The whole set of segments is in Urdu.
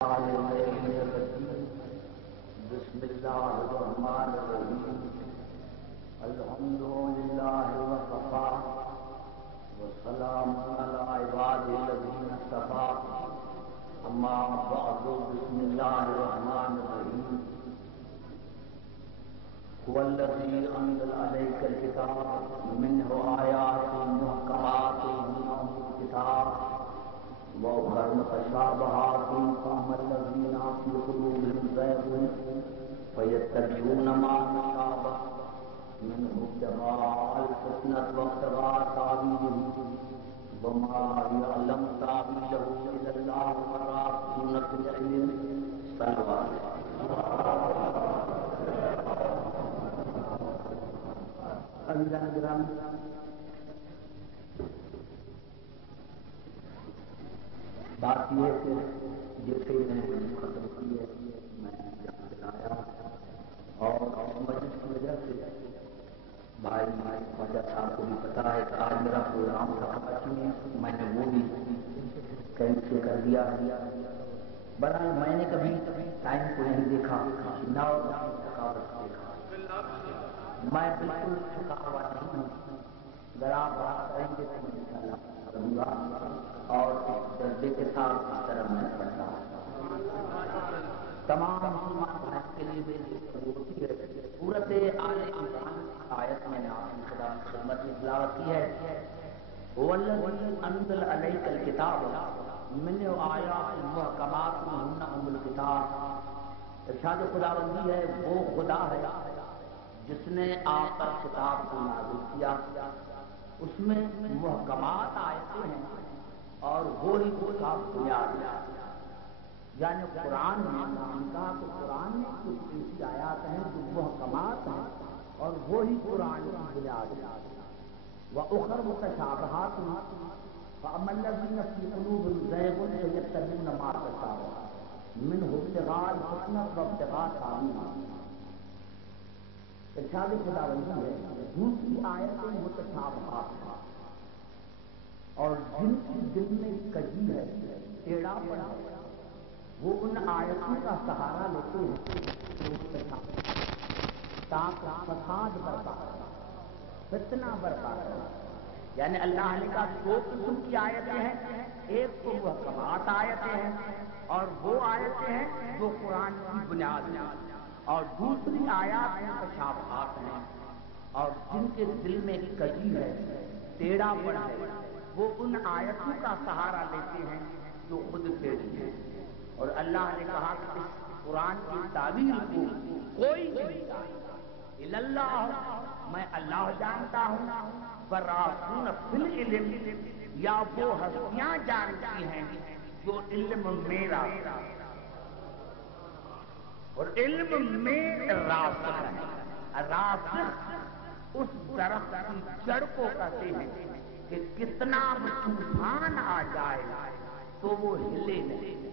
بسم الله الرحمن الرحيم الحمد لله وكفى والسلام على عباده الذين اصطفى أما بعد بسم الله الرحمن الرحيم هو الذي أنزل عليك الكتاب منه آيات محكمات هن أم الكتاب وأخر متشابهات فأما الذين في قلوبهم زيغ فيتبعون ما تشابه منه ابتغاء الفتنة وابتغاء تأويله وما يعلم تأويله إلا الله والراسخون في العلم صلوات بات یہ ہے کہ جیسے میں نے ختم کی ہے میں جہاں چلایا اور مجلس کی وجہ سے بھائی خواجہ صاحب کو بھی پتا ہے کہ آج میرا پروگرام تھا کراچی میں میں نے وہ بھی کینسل کر دیا برحال میں نے کبھی ٹائم کو نہیں دیکھا نہ تھکاوٹ دیکھا میں بالکل تھکا ہوا نہیں ہوں اگر آپ بات کریں گے تو میں انشاءاللہ کروں گا اور اس درجے کے ساتھ اس طرح میں پڑھتا ہوں تمام مسلمان بھائی کے لیے میری ہوتی ہے سورت آل عمران آیت میں نے آپ کی خدمت میں تلاوت کی ہے والذی انزل علیک الکتاب منہ آیات محکمات ہن ام الکتاب ارشاد خداوندی ہے وہ خدا ہے جس نے آپ پر کتاب کو نازل کیا اس میں محکمات آیتیں ہیں اور وہی کتاب بنیاد یعنی قرآن میں کہا کہ قرآن میں کچھ ایسی آیات ہیں جو محکمات ہیں اور وہی قرآن کی بنیاد وأخر متشابهات فأما الذين في قلوبهم زيغ فيتبعون ما تشابه منه ابتغاء الفتنة وابتغاء تأويله ارشاد خداوندی ہے دوسری آیتیں متشابہات ہیں اور جن کی دل میں کجی ہے ٹیڑھا پڑا وہ ان آیتوں کا سہارا لیتے ہیں تاکہ فساد برپا فتنہ برپا یعنی اللہ نے کہا دو قسم کی آیتیں ہیں ایک تو محکمات آیتیں ہیں اور وہ آیتیں ہیں جو قرآن کی بنیاد ہیں اور دوسری آیات متشابہات ہیں اور جن کے دل میں کجی ہے ٹیڑھا پڑا ہے وہ ان آیتوں کا سہارا لیتے ہیں جو خود ٹیڑھی ہیں اور اللہ نے کہا کہ اس قرآن کی تعبیر کو کوئی نہیں جانتا الا اللہ میں اللہ جانتا ہوں والراسخون فی العلم یا وہ ہستیاں جانتی ہیں جو علم میرا اور علم میں راسخ ہے راسخ اس درخت کی جڑ کو کہتے ہیں کہ کتنا طوفان آ جائے تو وہ ہلے نہیں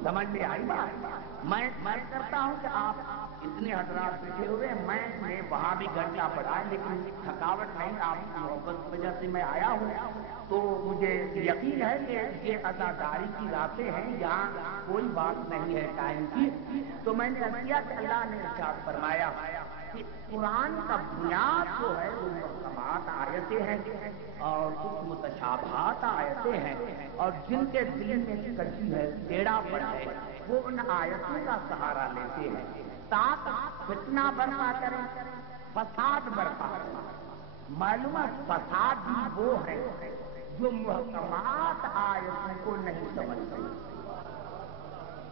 سمجھ میں آئی بات میں کرتا ہوں کہ آپ اتنے حضرات بیٹھے ہوئے میں نے وہاں بھی گھنٹہ پڑھا ہے لیکن تھکاوٹ نہیں آپ کی محبت کی وجہ سے میں آیا ہوں تو مجھے یقین ہے کہ یہ عزاداری کی راتیں ہیں یہاں کوئی بات نہیں ہے ٹائم کی تو میں نے کیا کہ اللہ نے ارشاد فرمایا کہ قرآن کا بنیاد جو ہے وہ محکمات آیتیں ہیں اور کچھ متشابہات آیتیں ہیں اور جن کے دل میں کجی ہے ٹیڑھا پڑا ہے وہ ان آیتوں کا سہارا لیتے ہیں تاکہ فتنہ برپا کریں فساد برپا کریں معلوم ہے فساد بھی وہ ہے جو محکمات آیتوں کو نہیں سمجھتے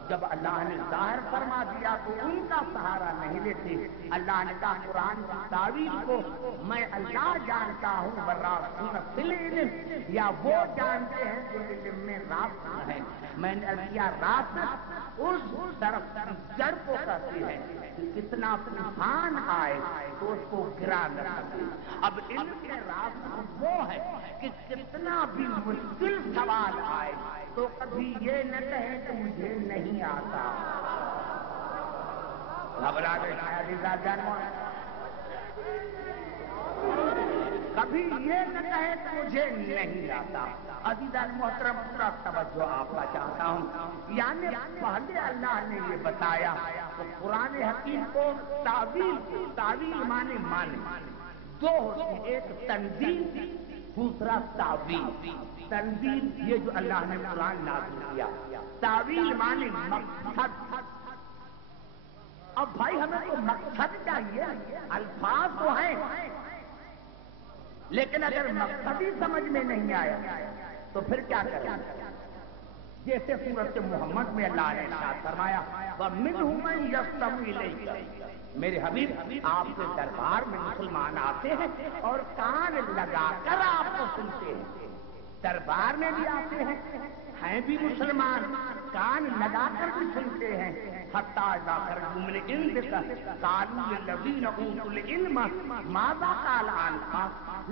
جب اللہ نے ظاہر فرما دیا تو ان کا سہارا نہیں لیتے اللہ نے کہا قرآن کی تعویل کو میں اللہ جانتا ہوں والراسخون فی العلم یا وہ جانتے ہیں جو علم میں راسخ ہیں میں نے کیا راسخ اس درخت کی جڑ کو کہتے ہیں کہ کتنا طوفان آئے تو اس کو گرا نہ سکے اب علم میں راسخ وہ ہے کہ کتنا بھی مشکل سوال آئے تو کبھی یہ نہ کہے کہ مجھے نہیں آتا گھبرا کے شاید جان کبھی یہ نہ کہے کہ مجھے نہیں آتا۔ عزیزان محترم پورا توجہ آپ کا چاہتا ہوں، یعنی پہلے اللہ نے یہ بتایا تو قرآن حکیم کو تعویل مانے دو ہوتی ہیں، ایک تنزیل دوسرا تعویل۔ تنزیل یہ جو اللہ نے قرآن نازل کیا، تعویل مانے مقصد۔ اب بھائی ہمیں تو مقصد چاہیے، الفاظ تو ہیں لیکن اگر مقصد ہی سمجھ میں نہیں آیا تو پھر کیا کریں؟ جیسے سورۃ محمد میں اللہ نے ارشاد فرمایا وَمِنْهُم مَّن يَسْتَمِعُ إِلَيْكَ، میرے حبیب آپ کے دربار میں مسلمان آتے ہیں اور کان لگا کر آپ کو سنتے ہیں۔ دربار میں بھی آتے ہیں بھی مسلمان، کان لگا کر بھی سنتے ہیں۔ حتیٰ اذا خرجوا من عندك قالوا للذین اوتوا العلم ماذا قال آنفا،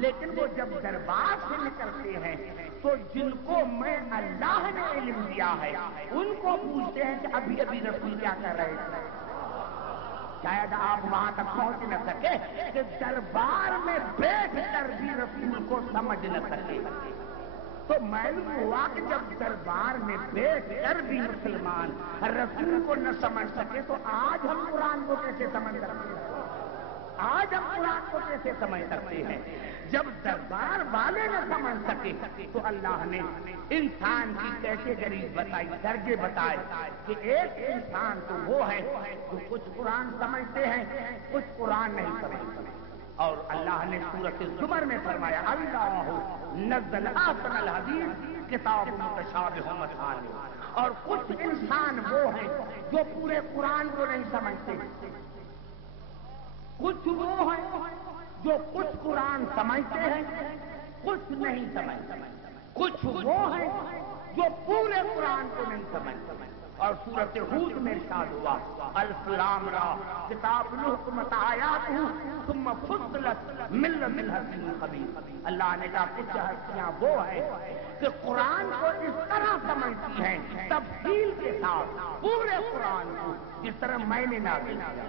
لیکن وہ جب دربار سے نکلتے ہیں تو جن کو میں اللہ نے علم دیا ہے ان کو پوچھتے ہیں کہ ابھی رسول کیا کر رہے تھے۔ شاید آپ وہاں تک پہنچ نہ سکے کہ دربار میں بیٹھ کر بھی رسول کو سمجھ نہ سکے، تو معلوم ہوا کہ جب دربار میں بیٹھ کر بھی مسلمان رسول کو نہ سمجھ سکے تو آج ہم قرآن کو کیسے سمجھ سکتے ہیں؟ آج ہم قرآن کو کیسے سمجھ سکتے ہیں؟ جب دربار والے نہ سمجھ سکے تو اللہ نے انسان کی کیٹیگری بتائی، درجے بتائے کہ ایک انسان تو وہ ہے جو کچھ قرآن سمجھتے ہیں کچھ قرآن نہیں سمجھتے، اور اللہ نے سورۃ الزمر میں فرمایا اللہ نزل احسن الحدیث کتاب متشابہ مثانی، اور کچھ انسان وہ ہیں جو پورے قرآن کو نہیں سمجھتے، کچھ وہ ہیں جو کچھ قرآن سمجھتے ہیں کچھ نہیں سمجھتے، کچھ وہ ہیں جو پورے قرآن کو نہیں سمجھتے۔ اور سورۃ ہود میں ارشاد ہوا الف لام را کتاب حکمت آیات ثم فصلت من لدن حکیم خبیر، اللہ نے کہا کچھ ہستیاں وہ ہیں کہ قرآن کو اس طرح سمجھتی ہیں تفصیل کے ساتھ پورے قرآن کو جس طرح میں نے نازل کیا۔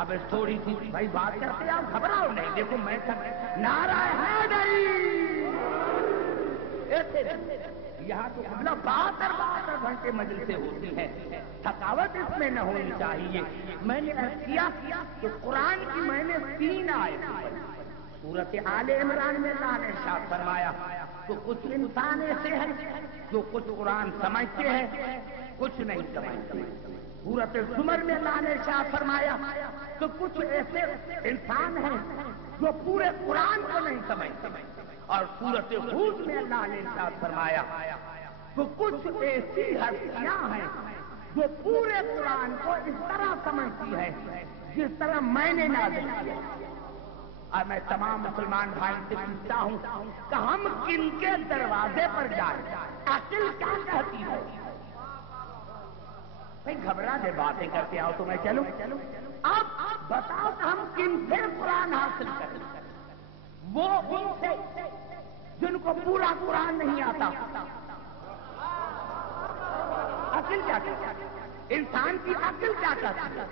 اب تھوڑی سی بھائی بات کرتے آپ گھبراؤ نہیں، دیکھو میں نعرہ حیدری، یہاں تو قبلہ 72 گھنٹے مجلسیں ہوتی ہیں، تھکاوٹ اس میں نہ ہونی چاہیے۔ میں نے عرض کیا کہ قرآن کی میں نے 3 آیتیں پڑھی، سورۃ آل عمران میں اللہ نے ارشاد فرمایا تو کچھ انسان ایسے ہیں جو کچھ قرآن سمجھتے ہیں کچھ نہیں سمجھتے۔ سورۃ الزمر میں اللہ نے ارشاد فرمایا کہ کچھ ایسے انسان ہیں جو پورے قرآن کو نہیں سمجھتے، اور سورۃ ہود میں اللہ نے ارشاد فرمایا تو کچھ ایسی ہستیاں ہیں جو پورے قرآن کو اس طرح سمجھتی ہے جس طرح میں نے نازل کیا۔ اور میں تمام مسلمان بھائی سے پوچھتا ہوں کہ ہم کن کے دروازے پر جائیں؟ عقل کیا کہتی ہے؟ گھبرا دے باتیں کرتے آؤ تو میں چلوں؟ اب بتاؤ کہ ہم کن سے قرآن حاصل کریں؟ وہ ان سے جن کو پورا قرآن نہیں آتا۔ عقل کیا کہتی ہے؟ انسان کی عقل کیا کہتی ہے؟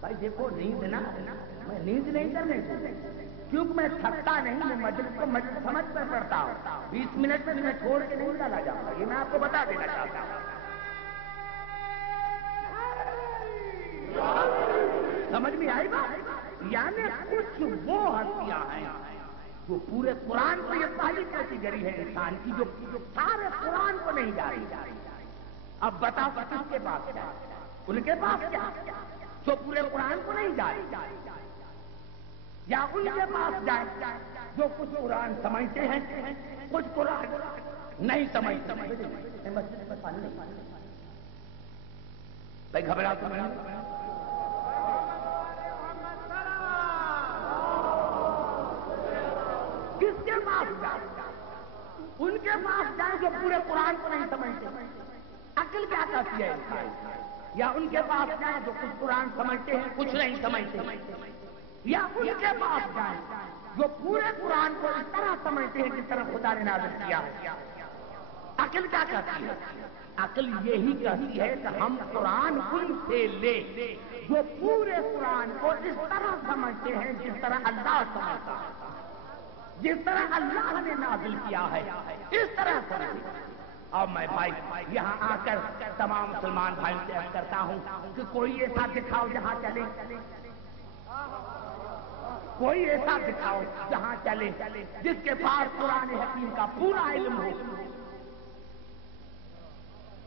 بھائی دیکھو نیند نہ، میں نیند نہیں کرنے کیونکہ میں تھکتا نہیں، میں مجلس کو مجلس سمجھ کر پڑھتا ہوں، 20 منٹ میں میں چھوڑ کے نہیں چلا جاؤں گا، یہ میں آپ کو بتا دینا چاہتا ہوں۔ سمجھ میں آئی بات؟ یعنی کچھ وہ ہستیاں ہیں جو پورے قرآن کو، یہ پہلی کیٹیگری ہے انسان کی جو سارے قرآن کو نہیں جاری۔ اب بتاؤ کہ کس کے پاس کیا؟ ان کے پاس کیا جو پورے قرآن کو نہیں جاری، یا ان کے پاس جائے جو کچھ قرآن سمجھتے ہیں کچھ قرآن نہیں سمجھتے۔ بھائی گھبرا تو نہیں، کس کے پاس جائیں؟ ان کے پاس جائیں جو پورے قرآن کو نہیں سمجھتے۔ عقل کیا کہتی ہے انسان؟ یا ان کے پاس جائیں جو کچھ قرآن سمجھتے ہیں کچھ نہیں سمجھتے، یا ان کے پاس جائیں جو پورے قرآن کو اس طرح سمجھتے ہیں جس طرح خدا نے نازل کیا ہے۔ عقل کیا کہتی ہے؟ عقل یہی کہتی ہے کہ ہم قرآن ان سے لے جو پورے قرآن کو اس طرح سمجھتے ہیں جس طرح اللہ سمجھتا ہے۔ جس طرح اللہ نے نازل کیا ہے اس طرح سمجھے۔ اور میں بھائی یہاں آ کر تمام مسلمان بھائی سے عرض کرتا ہوں کہ کوئی ایسا دکھاؤ جہاں چلے، کوئی ایسا دکھاؤ جہاں چلے جس کے پاس قرآن حکیم کا پورا علم ہو،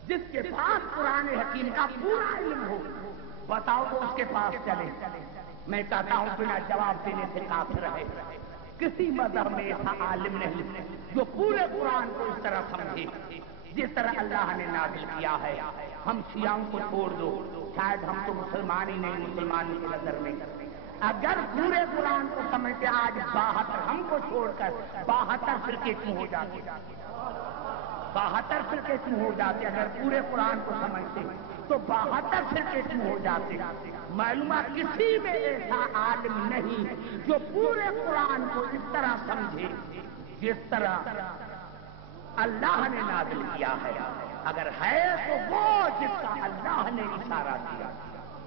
جس کے پاس قرآن حکیم کا پورا علم ہو، بتاؤ تو اس کے پاس چلے۔ میں کہتا ہوں بنا جواب دینے سے کافر ہے۔ کسی مذہب میں ایسا عالم نہیں جو پورے قرآن کو اس طرح سمجھے جس طرح اللہ نے نازل کیا ہے۔ ہم شیعوں کو چھوڑ دو، شاید ہم تو مسلمان ہی نہیں مسلمان کی نظر میں۔ اگر پورے قرآن کو سمجھتے آج 72 ہم کو چھوڑ کر 72 فرقے کیوں ہو جاتے، 72 فرقے کیوں ہو جاتے؟ اگر پورے قرآن کو سمجھتے تو 72 فرقے کیوں ہو جاتے؟ معلومات کسی میں ایسا عالم نہیں جو پورے قرآن کو اس طرح سمجھے جس طرح اللہ نے نازل کیا ہے۔ اگر ہے تو وہ جس کا اللہ نے اشارہ کیا۔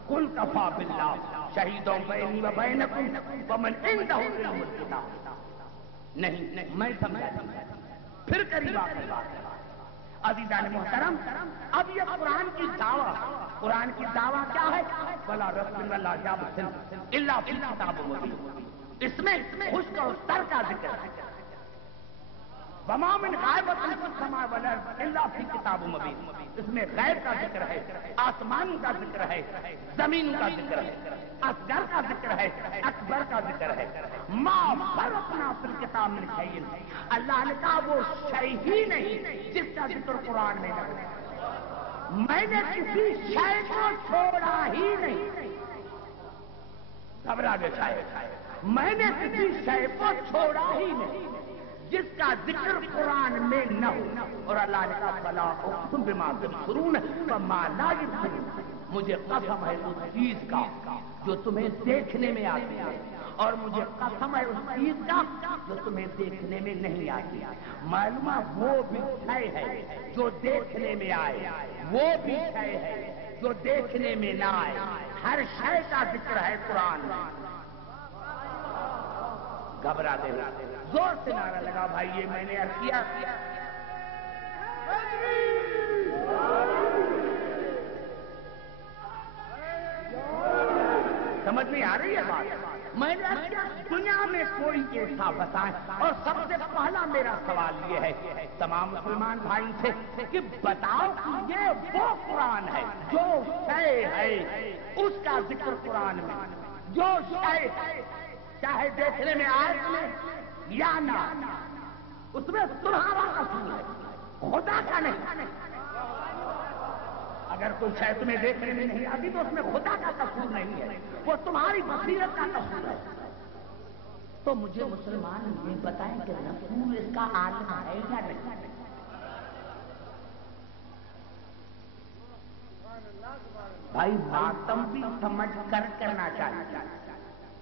قل کفی باللہ شہیدا بینی و بینکم ومن عندہ علم الکتاب۔ نہیں میں سمجھا پھر قریب آ کر بات ہے۔ عزیزان محترم، اب یہ قرآن کی دعویٰ، قرآن کی دعویٰ کیا ہے؟ ولا رسول اللہ جاب الا فی کتاب مبین۔ اس میں خشک اور تر کا ذکر ہے۔ وما من غائبۃ فی السماء والارض الا فی کتاب مبین۔ اس میں غیب کا ذکر ہے، آسمان کا ذکر ہے، زمین کا ذکر ہے، اصغر کا ذکر ہے، اکبر کا ذکر ہے۔ ما فرقنا فی الکتاب من شیء، اللہ نے کہا وہ شیء ہی نہیں جس کا ذکر قرآن میں ہے۔ میں نے کسی شے کو چھوڑا ہی نہیں، گھبرا گئے شاید، میں نے کسی شے کو چھوڑا ہی نہیں جس کا ذکر قرآن میں نہ ہو۔ اور اللہ نے کہا فلا اقسم بما تبصرون وما لا تبصرون، مجھے قسم ہے اس چیز کا جو تمہیں دیکھنے میں آتی ہے، اور مجھے قسم ہے اس چیز کا جو تمہیں دیکھنے میں نہیں آتی۔ معلوم وہ بھی شے ہے جو دیکھنے میں آئے، وہ بھی شے ہے جو دیکھنے میں نہ آئے۔ ہر شے کا ذکر ہے قرآن میں۔ گھبرا دے، زور سے نعرہ لگا بھائی، یہ میں نے عرض کیا۔ سمجھ نہیں آ رہی ہے بات؟ میں نے عرض کیا دنیا میں کوئی ایسا بتائیں، اور سب سے پہلا میرا سوال یہ ہے تمام مسلمان بھائی سے کہ بتاؤ کہ یہ وہ قرآن ہے جو شے ہے اس کا ذکر قرآن میں، جو شے چاہے دیکھنے میں آئے یا نہ، اس میں تمہارا قصور ہے، خدا کا نہیں۔ اگر کوئی شے تمہیں دیکھنے میں نہیں آتی تو اس میں خدا کا قصور نہیں ہے، وہ تمہاری بصیرت کا قصور ہے۔ تو مجھے مسلمان یہ بتائیں کہ رسول اس کا عالم ہے یا نہیں؟ بھائی ماتم بھی سمجھ کر کرنا چاہیے،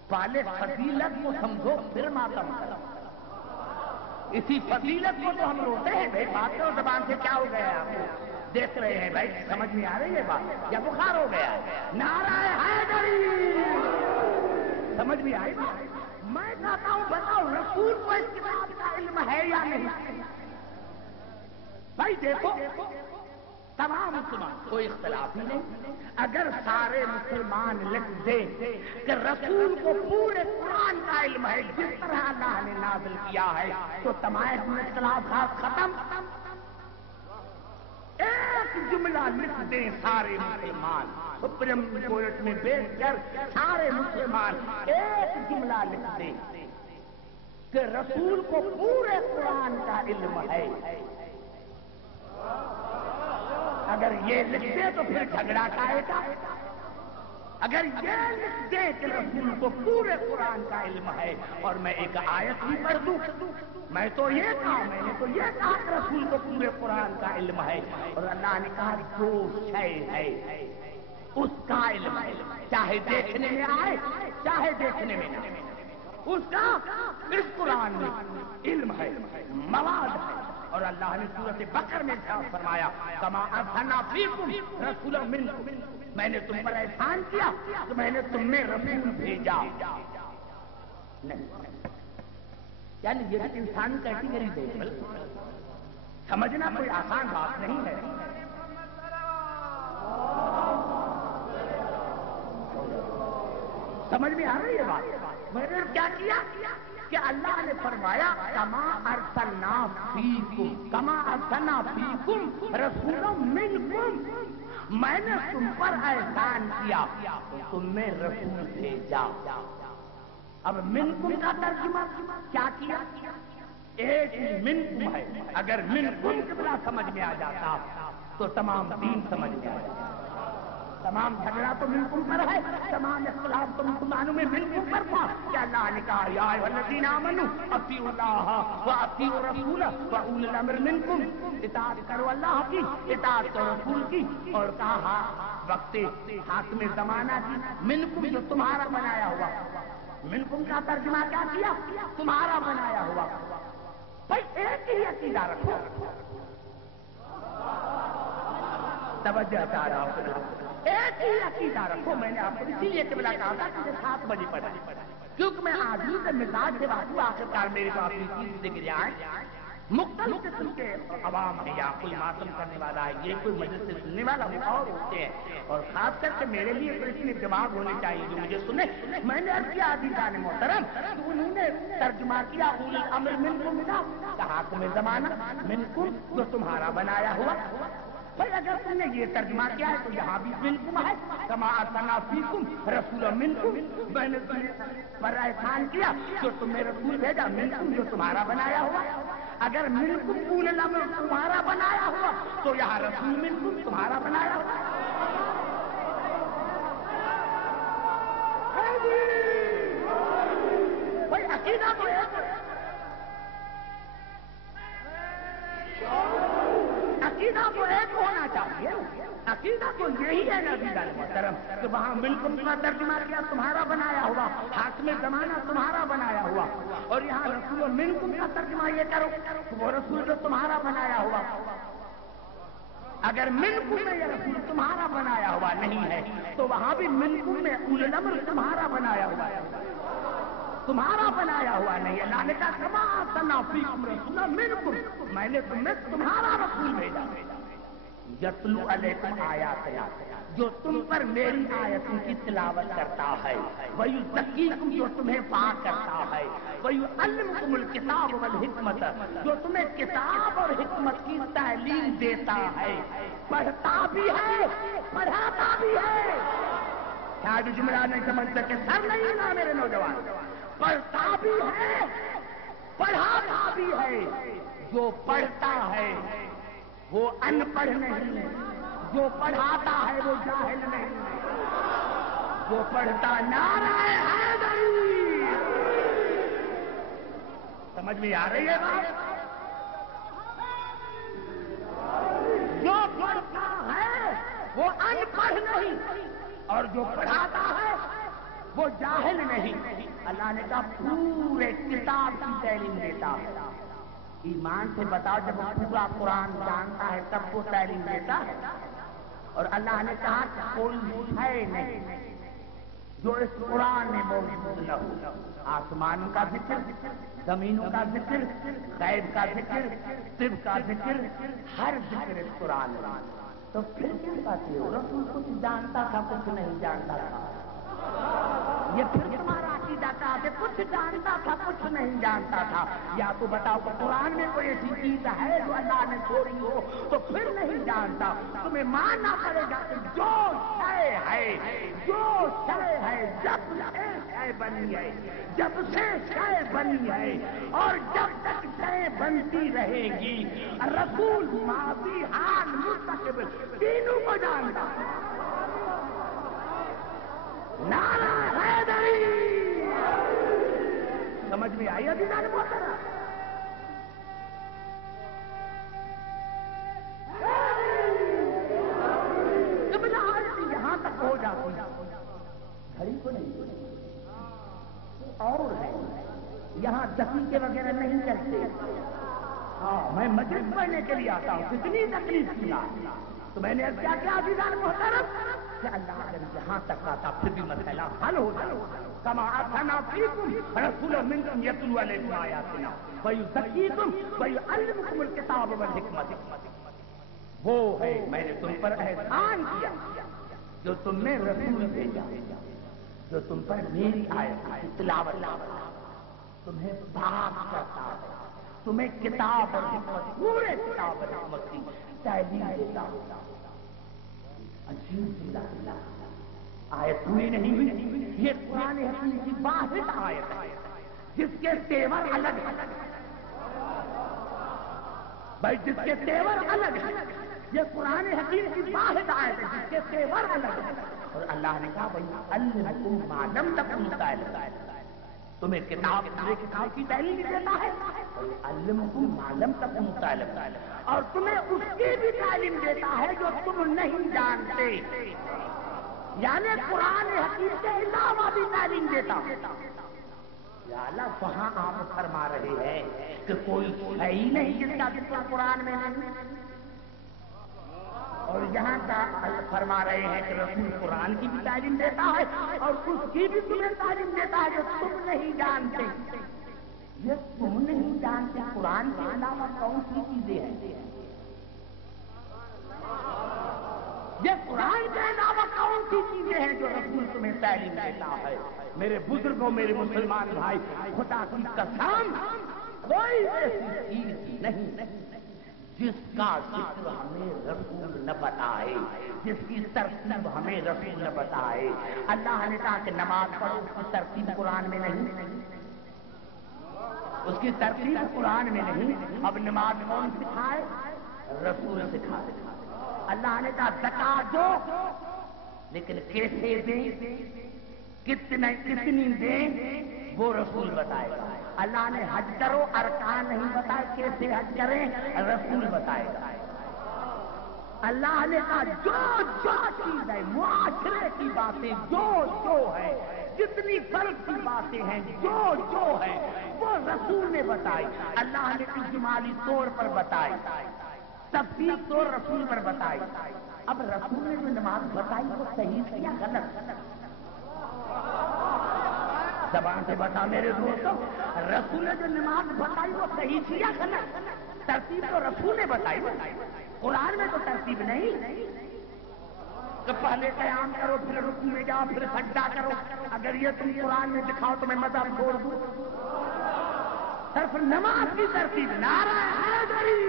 پہلے فضیلت کو سمجھو پھر ماتم کرو۔ اسی فضیلت کو تو ہم روتے ہیں بھائی، بات کرو زبان سے، کیا ہو گیا آپ کو دیکھ رہے ہیں بھائی، سمجھ میں آ رہی ہے بات یا بخار ہو گیا؟ نعرہ حیدری سمجھ میں آئی بات؟ میں کہتا ہوں بتاؤ رسول کو اس کتاب کا علم ہے یا نہیں؟ بھائی دیکھو تمام مسلمان کوئی اختلاف ہی نہیں۔ اگر سارے مسلمان لکھ دیں کہ رسول کو پورے قرآن کا علم ہے جس طرح اللہ نے نازل کیا ہے تو تمام اختلافات ختم۔ ایک جملہ لکھ دیں سارے مسلمان، سپریم کورٹ میں بیٹھ کر سارے مسلمان ایک جملہ لکھ دیں کہ رسول کو پورے قرآن کا علم ہے۔ اگر یہ لکھ دے تو پھر جھگڑا کائے گا۔ اگر یہ لکھ دے کہ رسول کو پورے قرآن کا علم ہے اور میں ایک آیت ہی پڑھ دوں، میں تو یہ کہا، میں نے تو یہ کہا کہ رسول کو پورے قرآن کا علم ہے، اور اللہ نے کہا جو شے ہے اس کا علم ہے، چاہے دیکھنے میں آئے چاہے دیکھنے میں نہ آئے، اس کا اس قرآن میں علم ہے، مواد ہے۔ اور اللہ نے سورۃ بقرہ میں فرمایا کما ارسلنا فیکم رسولا منکم، میں نے تم پر احسان کیا تو میں نے تم میں رسول بھیجا۔ نہیں یعنی یہ بھی انسان کیٹیگری دے، سمجھنا کوئی آسان بات نہیں ہے۔ سمجھ میں آ رہی ہے بات؟ میں نے کیا کیا کہ اللہ نے فرمایا کما ارسلنا فیکم، کما ارسلنا فیکم رسولا منکم، میں نے تم پر احسان کیا تو تم میں رسول بھیجا۔ اب منکم کا ترجمہ کیا کیا؟ ایک منکم ہے، اگر منکم قبلہ سمجھ میں آ جاتا تو تمام دین سمجھ میں آ جاتا۔ تمام جھگڑا تو منکم پر ہے، تمام اختلاف تو مسلمانوں میں منکم پر تھا کہ اللہ نے کہا یا ایھا الذین آمنوا اطیعوا اللہ واطیعوا الرسول واولی الامر منکم، اطاعت کرو اللہ کی، اطاعت کرو رسول کی، اور کہا وقت حاکم زمانہ کی، منکم جو تمہارا بنایا ہوا۔ منکم کا ترجمہ کیا کیا؟ تمہارا بنایا ہوا۔ بھائی ایک ہی عقیدہ رکھو، توجہ چاہ رہا ہوں، ایک ہی عقیدہ رکھو۔ میں نے آپ کو اسی لیے قبلہ کہا تھا کہ 7 بجے پڑھا، کیونکہ میں آدمی سے مزاج سے بات ہوں، آخرکار میرے کو اپنی چیز ذکر آئے۔ مختلف قسم کے عوام ہیں، یا کوئی ماتم کرنے والا ہے، یہ کوئی مجلس سے سننے والا وہ اور ہوتے ہیں، اور خاص کر کے میرے لیے تو اتنے دماغ ہونے چاہیے جو مجھے سنے۔ میں نے عرض کیا عزیزان محترم، تو انہوں نے ترجمہ کیا اولی الامر منکم کا حاکم زمانہ، منکم جو تمہارا بنایا ہوا۔ بھائی اگر تم نے یہ ترجمہ کیا ہے تو یہاں بھی منکم ہے، کما ارسلنا فیکم رسولا منکم، میں نے تمہیں پر احسان کیا جو تمہیں رسول بھیجا، منکم جو تمہارا بنایا ہوا۔ اگر منکم اولی الامر تمہارا بنایا ہوا تو یہاں رسول منکم تمہارا بنایا ہوا۔ بھائی عقیدہ تو ایک ہے، عقیدہ تو ایک ہونا چاہیے، عقیدہ تو یہی ہے نبی محترم کہ وہاں منکم کا ترجمہ کیا تمہارا بنایا ہوا، حاکم زمانہ تمہارا بنایا ہوا، اور یہاں رسول منکم کا ترجمہ یہ کرو کہ وہ رسول جو تمہارا بنایا ہوا۔ اگر منکم میں یہ رسول تمہارا بنایا ہوا نہیں ہے تو وہاں بھی منکم میں اولی الامر تمہارا بنایا ہوا ہے، تمہارا بنایا ہوا نہیں۔ اللہ نے کہا کما ارسلنا فیکم رسولا منکم، میں نے تمہیں تمہارا رسول بھیجا، یتلو علیکم آیاتنا، جو تم پر میری آیتوں کی تلاوت کرتا ہے، ویزکیکم جو تمہیں پاک کرتا ہے، ویعلمکم الکتاب والحکمت جو تمہیں کتاب اور حکمت کی تعلیم دیتا ہے، پڑھتا بھی ہے پڑھاتا بھی ہے۔ شاید جملہ نہیں سمجھ سکے، سر نہیں نا میرے نوجوان، پڑھتا بھی ہے پڑھاتا بھی ہے۔ جو پڑھتا ہے وہ ان پڑھ نہیں، جو پڑھاتا ہے وہ جاہل نہیں، جو پڑھتا نعرہ حیدری۔ سمجھ میں آ رہی ہے بات؟ جو پڑھتا ہے وہ ان پڑھ نہیں، اور جو پڑھاتا ہے وہ جاہل نہیں۔ اللہ نے کہا پورے کتاب کی تعلیم دیتا ہے۔ ایمان سے بتاؤ، جب پورا قرآن جانتا ہے تب وہ تعلیم دیتا ہے۔ اور اللہ نے کہا کہ کوئی ہے نہیں جو اس قرآن میں موجود نہ ہو، آسمانوں کا ذکر، زمینوں کا ذکر، غیب کا ذکر، طب کا ذکر، ہر ذکر اس قرآن میں۔ تو پھر کیا کہتے ہو رسول کچھ جانتا تھا کچھ نہیں جانتا تھا؟ یہ پھر تمہارا عقیدہ تھا کہ کچھ جانتا تھا کچھ نہیں جانتا تھا۔ یا تو بتاؤ کہ قرآن میں کوئی ایسی چیز ہے جو اللہ نے چھوڑی ہو تو پھر نہیں جانتا؟ تمہیں ماننا پڑے گا کہ جو شے ہے، جو شے ہے، جب سے شے بنی ہے، جب سے شے بنی ہے، اور جب تک شے بنتی رہے گی، رسول ماضی حال مستقبل تینوں کو جانتا۔ نعرہ حیدری، سمجھ میں آئی ابھی نعرہ محترم؟ قبلہ آیت یہاں تک ہو جاتی، گھڑی کو نہیں اور ہے، یہاں دقیقے وغیرہ نہیں کرتے۔ ہاں میں مجلس پڑھنے کے لیے آتا ہوں، کتنی تکلیف کی بات۔ تو میں نے کیا کیا عزیزان محترم، کہ اللہ اگر یہاں تک آتا پھر بھی مسئلہ حل ہو جاتا. کما ارسلنا فیکم رسولا منکم یتلو علیکم آیاتنا ویزکیکم ویعلمکم الکتاب والحکمت. وہ ہے میں نے تم پر احسان کیا جو تم نے رسول بھیجا جو تم پر میری آیت کی تلاوت تمہیں پاک کرتا ہے, تمہیں کتاب اور حکمت پورے کتاب اور حکمت کی تعلیم دیتا ہوتا. عجیب آیت پوری نہیں ہوئی. یہ قرآن حکیم کی واحد آیت ہے جس کے تیور الگ ہے بھائی, جس کے تیور الگ ہے. یہ قرآن حکیم کی واحد آیت ہے جس کے تیور الگ ہے. اور اللہ نے کہا بھائی علمکم ما لم تکونوا تعلمون, تمہیں کتاب کتاب کی تعلیم دیتا ہے. علمکم ما لم تکونوا تعلمون, اور تمہیں اس کی بھی تعلیم دیتا ہے جو تم نہیں جانتے. یعنی قرآن حکیم کے علاوہ بھی تعلیم دیتا ہے. یا اللہ وہاں آپ فرما رہے ہیں کہ کوئی صحیح نہیں جس کا ذکر قرآن میں نہیں, اور یہاں کا فرما رہے ہیں کہ رسول قرآن کی بھی تعلیم دیتا ہے اور اس کی بھی تمہیں تعلیم دیتا ہے جو تم نہیں جانتے. یہ تم نہیں جانتے قرآن کے علاوہ کون سی چیزیں ہیں؟ یہ قرآن کے علاوہ کون سی چیزیں ہیں جو رسول تمہیں تعلیم دیتا ہے؟ میرے بزرگوں, میرے مسلمان بھائی, خدا کی قسم کوئی ایسی چیز نہیں جس کا ذکر ہمیں رسول نہ بتائے, جس کی ترتیب ہمیں رسول نہ بتائے. اللہ نے کہا کہ نماز پڑھو, اس کی ترتیب قرآن میں نہیں, اس کی ترتیب قرآن میں نہیں. اب نماز کون سکھائے؟ رسول سکھائے. اللہ نے کہا زکات دو, لیکن کیسے دیں, کتنی دیں وہ رسول بتائے گا. اللہ نے حج کرو, ارکان نہیں بتائے, کیسے حج کریں رسول بتائے گا. اللہ نے کہا جو چیز ہے معاشرے کی باتیں جو ہے, جتنی فرق کی باتیں ہیں جو ہے وہ رسول نے بتائی. اللہ نے اجمالی طور پر بتائی, تفصیل طور رسول پر بتائی. اب رسول نے جو نماز بتائی وہ صحیح تھی یا غلط؟ زبان سے بتا میرے دوستوں, رسول نے جو نماز بتائی وہ صحیح تھی یا غلط؟ ترتیب تو رسول نے بتائی, قرآن میں تو ترتیب نہیں کہ پہلے قیام کرو پھر رکوع میں جاؤ پھر سجدہ کرو. اگر یہ تم قرآن میں دکھاؤ تو میں مذہب چھوڑ دوں. صرف نماز کی ترتیب, نعرہ حیدری,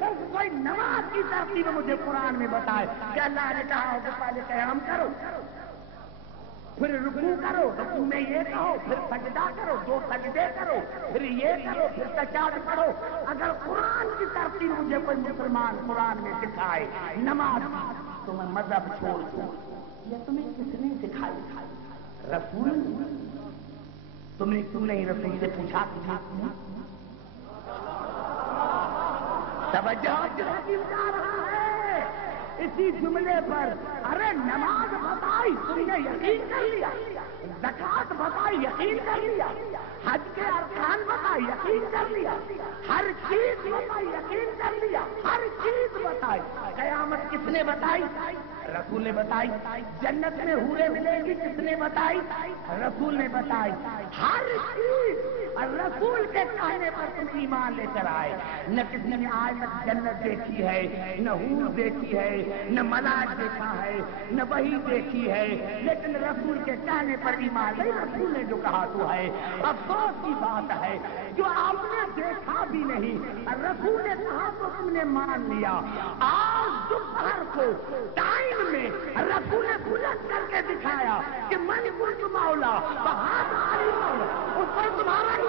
صرف کوئی نماز کی ترتیب مجھے قرآن میں بتائے کہ اللہ نے کہا ہو کہ پہلے قیام کرو پھر رکوع کرو, رکوع میں یہ کہو پھر سجدہ کرو, 2 سجدے کرو, پھر یہ کرو, پھر تشہد پڑھو. اگر قرآن کی ترتیب مجھے کوئی مسلمان قرآن میں سکھائے نماز تو میں مذہب چھوڑ دوں. یہ تمہیں کس نے سکھائی؟ رسول. تم نے کیوں نہیں رسول سے پوچھا؟ توجہ جا رہا ہے اسی جملے پر. ارے نماز بتائی تم نے یقین کر لیا, زکات بتائی یقین کر لیا, حج کے ارکان بتائی یقین کر لیا, ہر چیز بتائی یقین کر لیا, ہر چیز بتائی. قیامت کس نے بتائی؟ رسول نے بتائی. جنت میں حوریں ملیں گی کس نے بتائی؟ رسول نے بتائی. ہر چیز رسول کے کہنے پر تم ایمان لے کر آئے. نہ کسی نے آج تک جنت دیکھی ہے, نہ حور دیکھی ہے, نہ ملاک دیکھا ہے, نہ وہی دیکھی ہے, لیکن رسول کے کہنے پر ایمان لے. رسول نے جو کہا تو ہے. افسوس کی بات ہے جو آپ نے دیکھا بھی نہیں, رسول نے کہا تو تم نے مان لیا. آج دوپہر کو ٹائم میں رسول نے بلند کر کے دکھایا کہ من قلت مولا بہت علی مولا, اس پر تمہارا ایمان.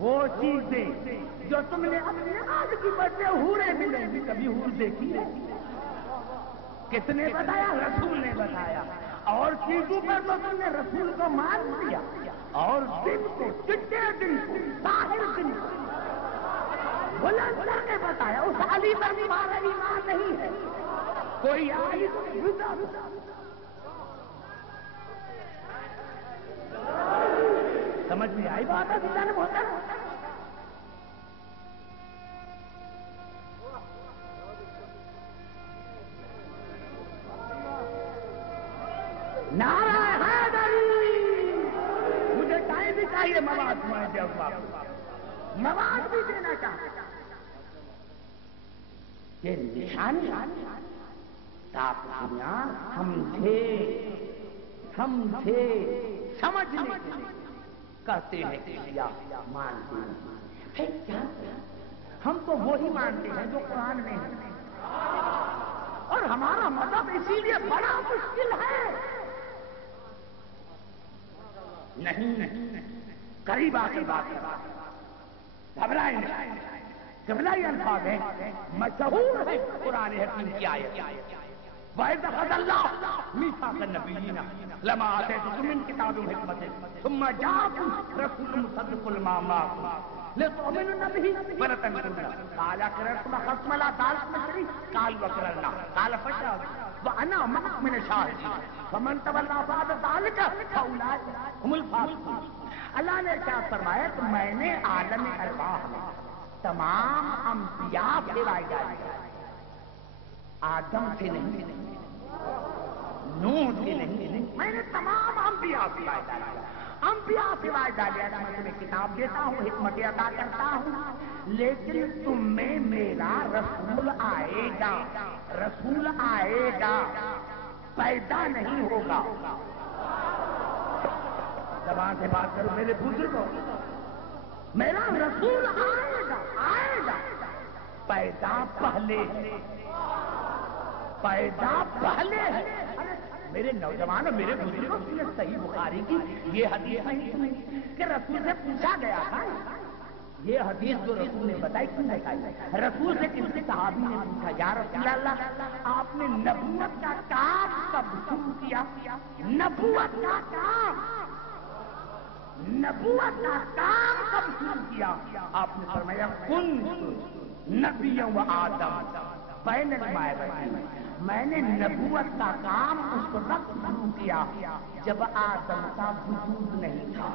وہ چیزیں جو تم نے اپنی نماز کی وجہ حوریں ملیں گی, کبھی حور دیکھی ہے؟ کس نے بتایا؟ رسول نے بتایا. اور چیزوں پر تو تم نے رسول کو مان لیا, اور دن کو, چٹے دن کو, ظاہر دن کو بلند کر کے بتایا. اس علی پر پر تمہارا ایمان نہیں ہے، کوئی آئی تو سمجھ میں آئی بات ہے جانے ہوتا ہے۔ نعرہ حیدری، مجھے ٹائم بھی چاہیے، مواد بھی دینا چاہتا یہ نشانی تاپ دنیا سمجھے سمجھنے کرتے ہیں کیا مانتے ہیں کیا؟ ہم تو وہی مانتے ہیں جو قرآن میں ہے، اور ہمارا مذہب اسی لیے بڑا مشکل ہے۔ نہیں قریب آ کے بات گھبرائیں نہیں، قبلائی الفاظ ہیں، مشہور ہے قرآن حکیم کی آیت، وَإِذْ أَخَذَ اللَّهُ مِيثَاقَ النَّبِيِّينَ لَمَا آتَيْتُكُم مِّن كِتَابٍ وَحِكْمَةٍ ثُمَّ جَاءَكُمْ رَسُولٌ مُصَدِّقٌ لِّمَا مَعَكُمْ لِتُؤْمِنُوا بِهِ وَلَتَنصُرُوهُ قَالَ أَقْرَرْتُمْ أَخَذْتُمْ عَلَىٰ ذَٰلِكُمْ إِصْرِي قَالُوا أَقْرَرْنَا قَالَ فَاشْهَدُوا وَأَنَا مَعَكُم مِّنَ الشَّاهِدِينَ فَمَن تَوَلَّىٰ بَعْدَ ذَٰلِكَ فَأُولَٰئِكَ هُمُ الْفَاسِقُونَ۔ اللہ نے کیا فرمایا کہ میں نے عالم ارواح میں تمام انبیاء پھیلائے ڈالے، آدم سے نہیں، نوح سے نہیں، میں نے تمام انبیاء پھیلائے ڈالے، انبیاء پھیلائے ڈالے۔ میں تمہیں کتاب دیتا ہوں، حکمت عطا کرتا ہوں، لیکن تم میں میرا رسول آئے گا، رسول آئے گا، پیدا نہیں ہوگا۔ زبان سے بات کرو میرے بزرگوں، میرا رسول آئے گا، آئے گا، پیدا پہلے ہے، پیدا پہلے ہے۔ میرے نوجوانوں، میرے بزرگوں، تم نے صحیح بخاری کی یہ حدیث نہیں سنی کہ رسول سے پوچھا گیا تھا، یہ حدیث جو رسول نے بتائی کیوں بتائی؟ رسول سے کسی صحابی نے پوچھا، یا رسول اللہ آپ نے نبوت کا کام کب شروع کیا؟ نبوت کا کام، نبوت کا کام کب شروع کیا؟ آپ نے فرمایا کن نبی و آدم بین الماء، میں نے نبوت کا کام اس وقت شروع کیا جب آدم کا وجود نہیں تھا۔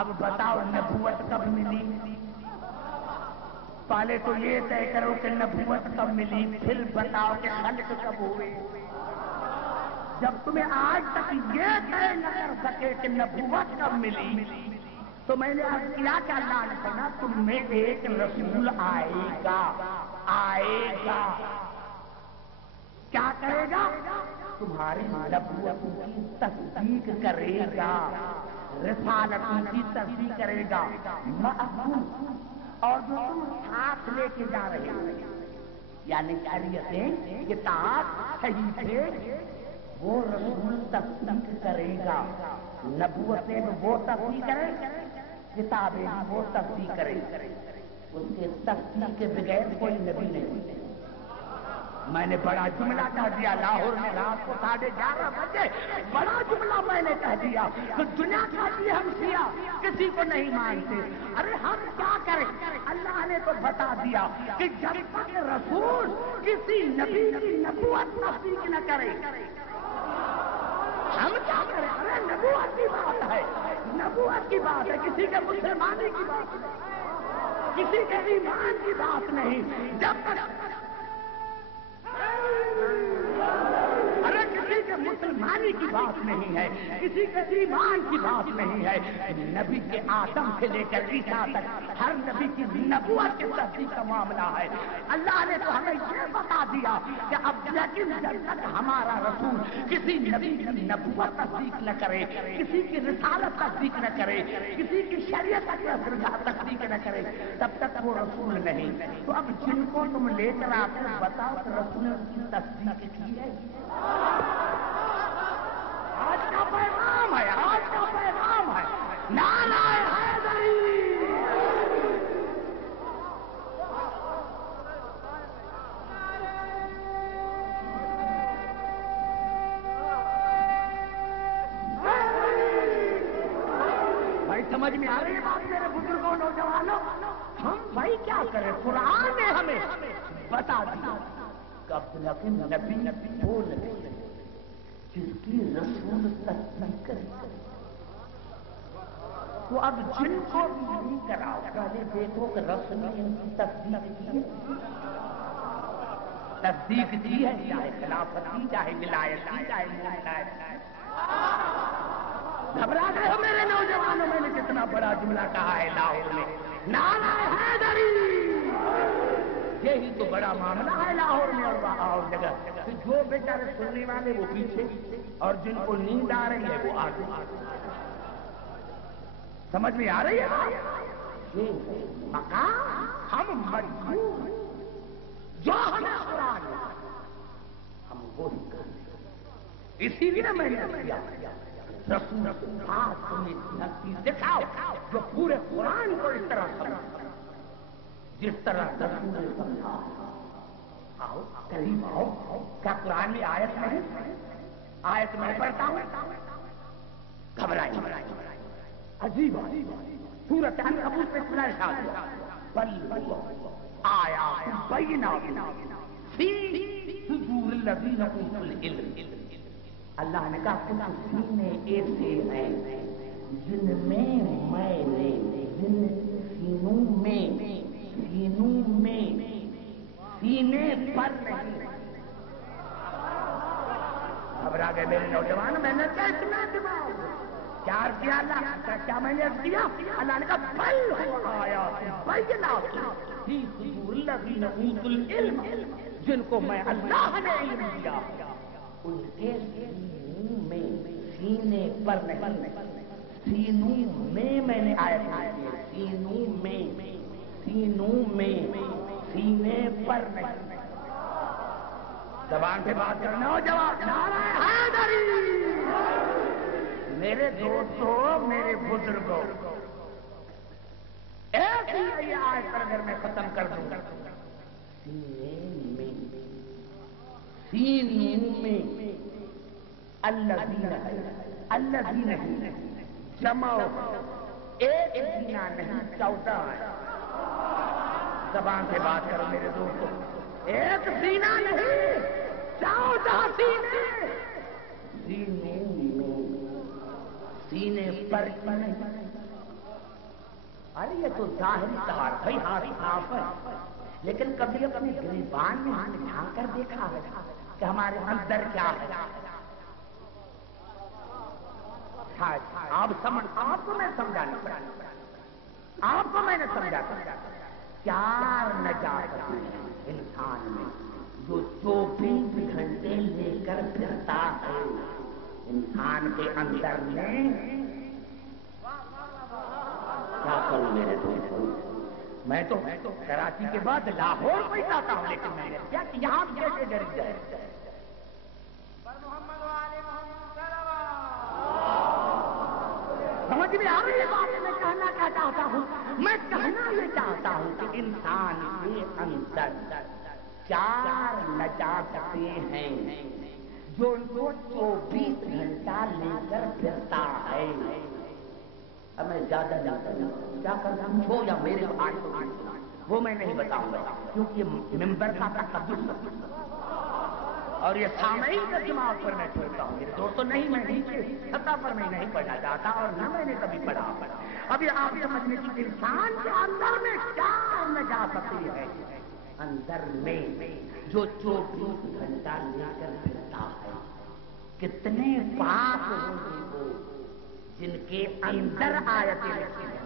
اب بتاؤ نبوت کب ملی؟ پہلے تو یہ طے کرو کہ نبوت کب ملی، پھر بتاؤ کہ خلق کب ہوئے۔ جب تمہیں آج تک یہ طے نہ کر سکے کہ نبوت کب ملی، تو میں نے عرض کیا کہ اللہ نے کہا تم میں ایک رسول آئے گا، آئے گا، کیا کرے گا؟ تمہاری نبوت کی تصدیق کرے گا، رسالت کی تصدیق کرے گا، اور جو تم ساتھ لے کے جا رہے ہو، یعنی شریعتیں کتاب صحیح وہ رسول تصدیق کرے گا، نبوتیں وہ تصدیق کرے، کتابیں وہ تصدیق کرے، اس کے تصدیق کے بغیر کوئی نبی نہیں۔ میں نے بڑا جملہ کہہ دیا لاہور میں رات کو 11:30 بجے، بڑا جملہ میں نے کہہ دیا تو دنیا کہتی ہے ہم شیعہ کسی کو نہیں مانتے۔ ارے ہم کیا کریں؟ اللہ نے تو بتا دیا کہ جب تک رسول کسی نبی کی نبوت تصدیق نہ کرے ہم کیا کریں؟ ارے نبوت کی بات ہے، نبوت کی بات ہے، کسی کے مسلمانی کی بات نہیں، کسی کے ایمان کی بات نہیں۔ جب تک ارے کسی کے مسلمانی کی بات نہیں ہے، کسی کے ایمان کی بات نہیں ہے، نبی کے آدم سے لے کر عیسیٰ تک ہر نبی کی نبوت کی تصدیق کا معاملہ ہے۔ اللہ نے تو ہمیں یہ بتا دیا کہ اب لیکن جب تک ہمارا رسول کسی نبی کی نبوت تصدیق نہ کرے، کسی کی رسالت تصدیق نہ کرے، کسی کی شریعت تصدیق نہ کرے، تب تک وہ رسول نہیں۔ تو اب جن کو تم لے کر آتے بتاؤ کہ رسول نے اس کی تصدیق کی ہے؟ آج کا پیغام ہے، آج کا پیغام ہے نعرہ حیدری۔ بھائی سمجھ میں آ رہی ہے بات میرے بزرگوں نوجوانوں؟ ہم بھائی کیا کریں؟ قرآن نے ہمیں بتا دیا کہ عبداللہ کے نبی وہ نبی جس کی رسول تصدیق کرے. تو اب جن کو بھی نہیں کراؤ پہلے دیکھو کہ رسول نے ان کی تصدیق کی ہے. تصدیق کی ہے، چاہے خلافت کی، چاہے ولایت کی، چاہے ولایت کی. گھبرا گئے ہو میرے نوجوانوں؟ میں نے کتنا بڑا جملہ کہا ہے لاہور میں، نعرہ حیدری. یہی تو بڑا معاملہ ہے لاہور میں اور جگہ. جو بیچارے سننے والے وہ پیچھے اور جن کو نیند آ رہی ہے وہ آگے. سمجھ میں آ رہی ہے؟ یہ مقام ہم مجبور جو ہمیں قرآن ہم وہ ہی کریں. اسی لیے میں نے کیا رسول تمہیں دکھاؤ جو پورے قرآن کو اس طرح سمجھا جس طرح رسول نے سمجھا. آؤ قریب آؤ. کیا قرآن میں آیت نہیں؟ آیت میں پڑھتا ہوں. گھبرائی عجیب سورۃ عنکبوت میں سنا ارشاد بل آیات بینات فی صدور الذین اوتوا العلم. اللہ نے کہا کچھ سینے ایسے ہیں جن میں میں نے سینوں میں سینے پر نہیں. گھبرا گئے میرے نوجوان. میں نے کیا اتنا دماغ پیار کیا اللہ؟ کیا میں نے دیا؟ اللہ نے کہا بل آیات بینات فی صدور الذین اوتوا العلم. جن کو میں اللہ نے علم دیا ان کے سینوں میں سینے پر نہیں. سینوں میں نے آیت ہے سینوں میں سینے پر نہیں. زبان سے بات کرنا ہو جواب نعرہ حیدری. میرے دوستوں، میرے بزرگوں، ایک ہی یہ آیت پر اگر میں ختم کر دوں گا سینوں میں الذین جمع ایک سینہ نہیں 14 ہے. زبان سے بات کرو میرے دوستوں. ایک سینہ نہیں 14 سینے. سینے پر نہیں. ارے یہ تو ظاہری طور بھائی ہاتھ صاف ہے، لیکن کبھی اپنے گریبان میں ہاتھ جھانک کر دیکھا ہے کہ ہمارے اندر کیا ہے؟ آپ کو میں سمجھانا پڑا. آپ کو میں نے سمجھا 4 نجات انسان میں جو 24 گھنٹے لے کر پھرتا ہے انسان کے اندر میں. کیا کروں میرے دوستوں؟ میں تو کراچی کے بعد لاہور کو ہی جاتا ہوں، لیکن میں نے کیا کہ یہاں بھی کیسے ڈر جائے. سمجھ میں آ رہی ہے بات؟ میں کہنا کیا چاہتا ہوں؟ میں کہنا یہ چاہتا ہوں کہ انسان کے اندر 4 نجاتیں ہیں جو ان کو 24 گھنٹہ لے کر پھرتا ہے. اب میں زیادہ کیا کرتا ہوں یا میرے آج وہ میں نہیں بتاؤں گا کیونکہ یہ ممبر کا تقدس اور یہ سامعین کا دماغ پر میں چھوڑتا ہوں. یہ دوستوں نہیں، میں نیچے سطح پر میں نہیں پڑھنا چاہتا اور نہ میں نے کبھی پڑھا. اب یہ آپ سمجھنے کی انسان کے اندر میں 4 نجاتیں ہیں اندر میں جو 24 گھنٹہ لے کر پھرتا ہے. کتنے پاک ہوں گے وہ جن کے اندر آیتیں لکھی ہیں.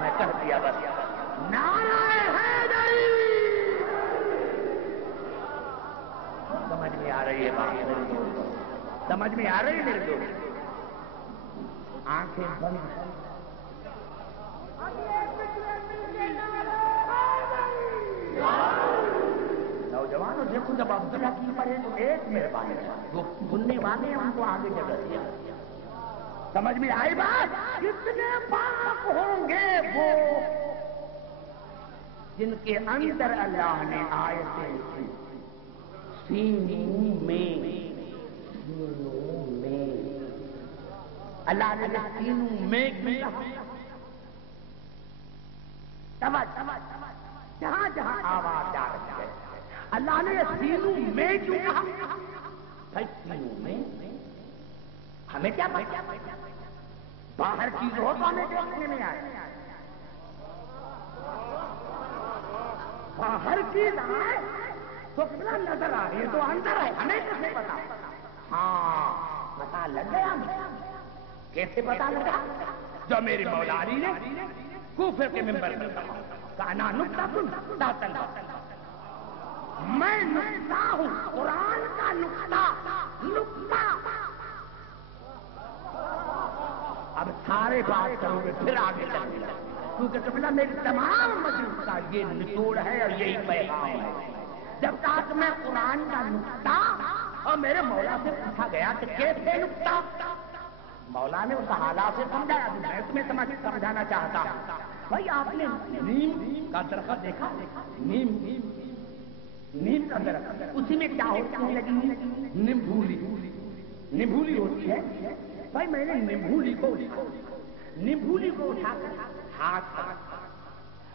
میں کہہ دیا بس نعرہ حیدری. سمجھ میں آ رہی ہے بات میرے دوست؟ سمجھ میں آ رہی ہے میرے دوست؟ آنکھیں بند. نوجوانوں دیکھو جب عبداللہ کی پڑھے تو ایک مہربانی جو سننے والے ہیں ان کو آگے جگہ دیا. سمجھ میں آئی بات؟ کتنے پاک ہوں گے وہ جن کے اندر اللہ نے آیتیں سینوں میں اللہ نے سینوں میں کیا جہاں جہاں آواز جا رہی ہے اللہ نے سینوں میں کیوں کہا؟ بھائی سینوں میں ہمیں کیا پتا؟ باہر چیز ہو تو ہمیں دیکھنے میں آئے، باہر چیز آئے تو قبلہ نظر آ رہی ہے تو اندر ہے، ہمیں کیسے پتا؟ ہاں پتا لگ گیا ہمیں۔ کیسے پتا لگا؟ جو میری مولا علی نے کوفے کے منبر پر کہا کانا نقطہ کن داتن، میں نقطہ ہوں، قرآن کا نقطہ۔ اب سارے بات کرو گے پھر آگے چلیں گے، کیونکہ قبلہ میری تمام مجلس کا یہ نچوڑ ہے اور یہی پیغام ہے۔ جب تک میں قرآن کا نقطہ، اور میرے مولا سے پوچھا گیا کہ کیسے نقطہ؟ مولا نے اس حالات سے سمجھایا، میں تمہیں سمجھانا چاہتا ہوں۔ بھائی آپ نے نیم کا درخت دیکھا؟ نیم کا درخت، اسی میں کیا ہوتی لگی؟ نمبولی، نمبولی ہوتی ہے۔ بھائی میں نے نمبولی کو اٹھا کر ہاتھ پر،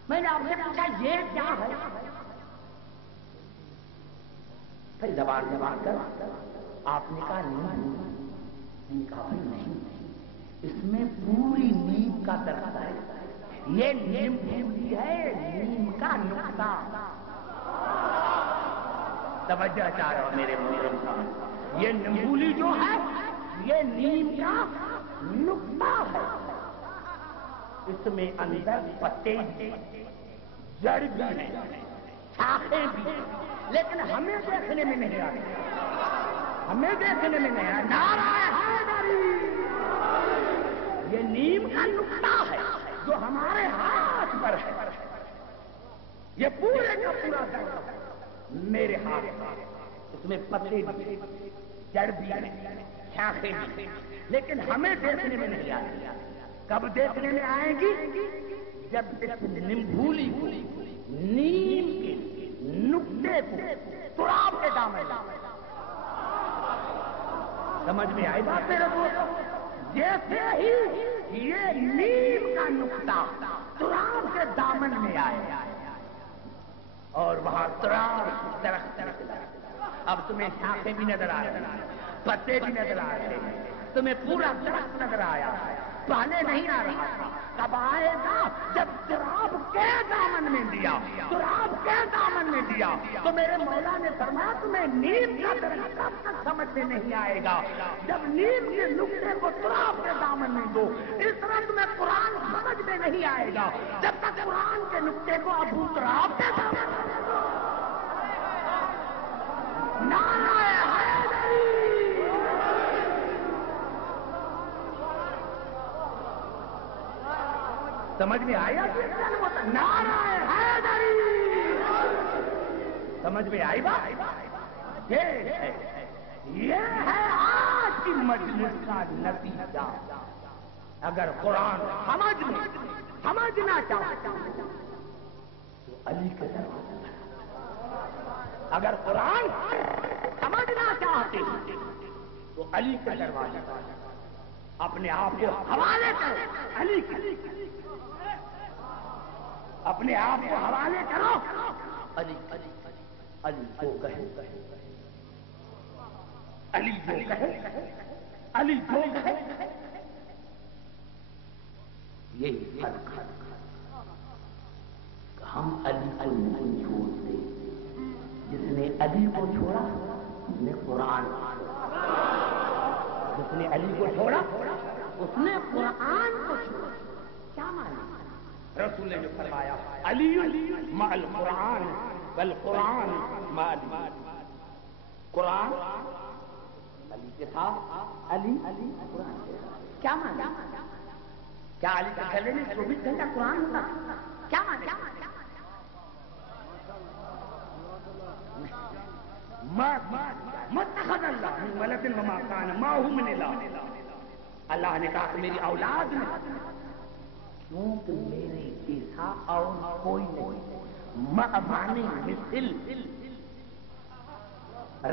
میں نے آپ سے پوچھا یہ کیا ہے؟ پھر زبان کر آپ نے کہا نیم کا بھی نہیں، اس میں پوری نیم کا درخت ہے، یہ نیم پوری ہے، نیم کا نقطہ۔ توجہ چاہ رہا ہوں میرے محترم صاحب، یہ نمبولی جو ہے یہ نیم کا نقطہ ہے، اس میں اندر پتے بھی، جڑ بھی ہیں، شاخیں بھی ہیں، لیکن ہمیں دیکھنے میں نہیں آتی، ہمیں دیکھنے میں نہیں آیا۔ نعرہ حیدری، یہ نیم کا نقطہ ہے جو ہمارے ہاتھ پر ہے، یہ پورے کا پورا درخت میرے ہاتھ پر، اس میں پتے بھی، جڑ بھی ہیں، شاخیں بھی، لیکن ہمیں دیکھنے میں نہیں آتی۔ کب دیکھنے میں آئیں گی؟ جب اس نمبولی کو، نیم کے نقطے کو تراب کے دامن میں، سمجھ میں آئی بات میرے دوست؟ جیسے ہی یہ نیم کا نقطہ تراب کے دامن میں آئے اور وہاں تراب درخت نکلا، اب تمہیں شاخیں بھی نظر آ رہی ہیں، پتے بھی نظر آ رہے ہیں، تمہیں پورا درخت نظر آیا، پہلے نہیں آ رہا تھا۔ کب آئے گا؟ جب تراب کے دامن میں دیا، تراب کے دامن میں دیا تو میرے مولا نے فرمایا تمہیں نیم کا درخت کب تک سمجھ میں نہیں آئے گا؟ جب نیم کے نقطے کو تراب کے دامن میں دو، اس طرح تمہیں قرآن سمجھ میں نہیں آئے گا جب تک قرآن کے نقطے کو ابو تراب کے دامن میں دو۔ نعرہ حیدری، سمجھ میں آیا؟ نعرہ حیدری، سمجھ میں آئی بات؟ یہ ہے آج کی مجلس کا نتیجہ۔ اگر قرآن سمجھنا چاہتے تو علی کے دروازے پر، اگر قرآن سمجھنا چاہتے تو علی کے دروازے پر اپنے آپ کو حوالے کرو، علی کے، اپنے آپ کو حوالے کرو علی، علی جو کہے، علی جو کہے، علی جو کہے، یہی فرق ہے کہ ہم علی کو نہیں چھوڑتے، جس نے علی کو چھوڑا اس نے قرآن کو چھوڑا، جس نے علی کو چھوڑا اس نے قرآن کو چھوڑا۔ کیا معنی؟ رسول نے جو فرمایا علی مع القرآن والقرآن مع علی، قرآن علی کے ساتھ، علی قرآن کے ساتھ۔ کیا معنی؟ کیا علی کے گلے میں 24 گھنٹہ قرآن ہوتا؟ کیا معنی؟ متخذ اللہ من ولد وما کان معه من الہ، اللہ نے کہا کہ میری اولاد میں کیونکہ میرے جیسا اور کوئی نہیں، معنی مثل،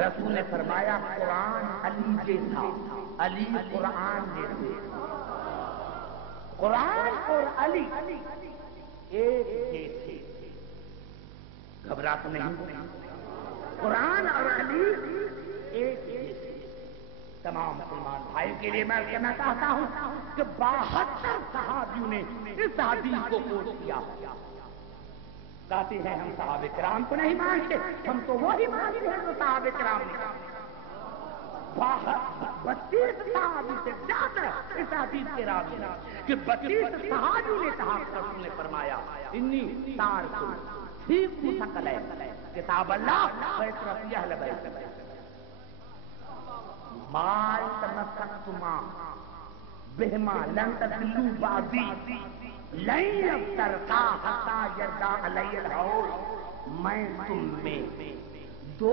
رسول نے فرمایا قرآن علی جیسا، علی قرآن جیسے، قرآن اور علی ایک جیسے، گھبراہٹ نہیں، قرآن اور علی ایک جیسے۔ تمام مسلمان بھائی کے لیے میں کہنا چاہتا ہوں کہ 72 صحابیوں نے اس حدیث کو کوٹ کیا۔ کہتے ہیں ہم صحابہ کرام کو نہیں مانتے، ہم تو وہی مانتے ہیں جو صحابہ کرام نے 32 صحابی سے زیادہ اس حدیث کے راوی ہیں کہ 32 صحابی نے کہا، رسول نے فرمایا انی تارک فیکم ثقلین کتاب اللہ و اطرتی اہل بیت ما تمسکتما بہما لن تضلوا بعدی لن یفترقا حتی یرضا علی الحوض۔ میں تم میں 2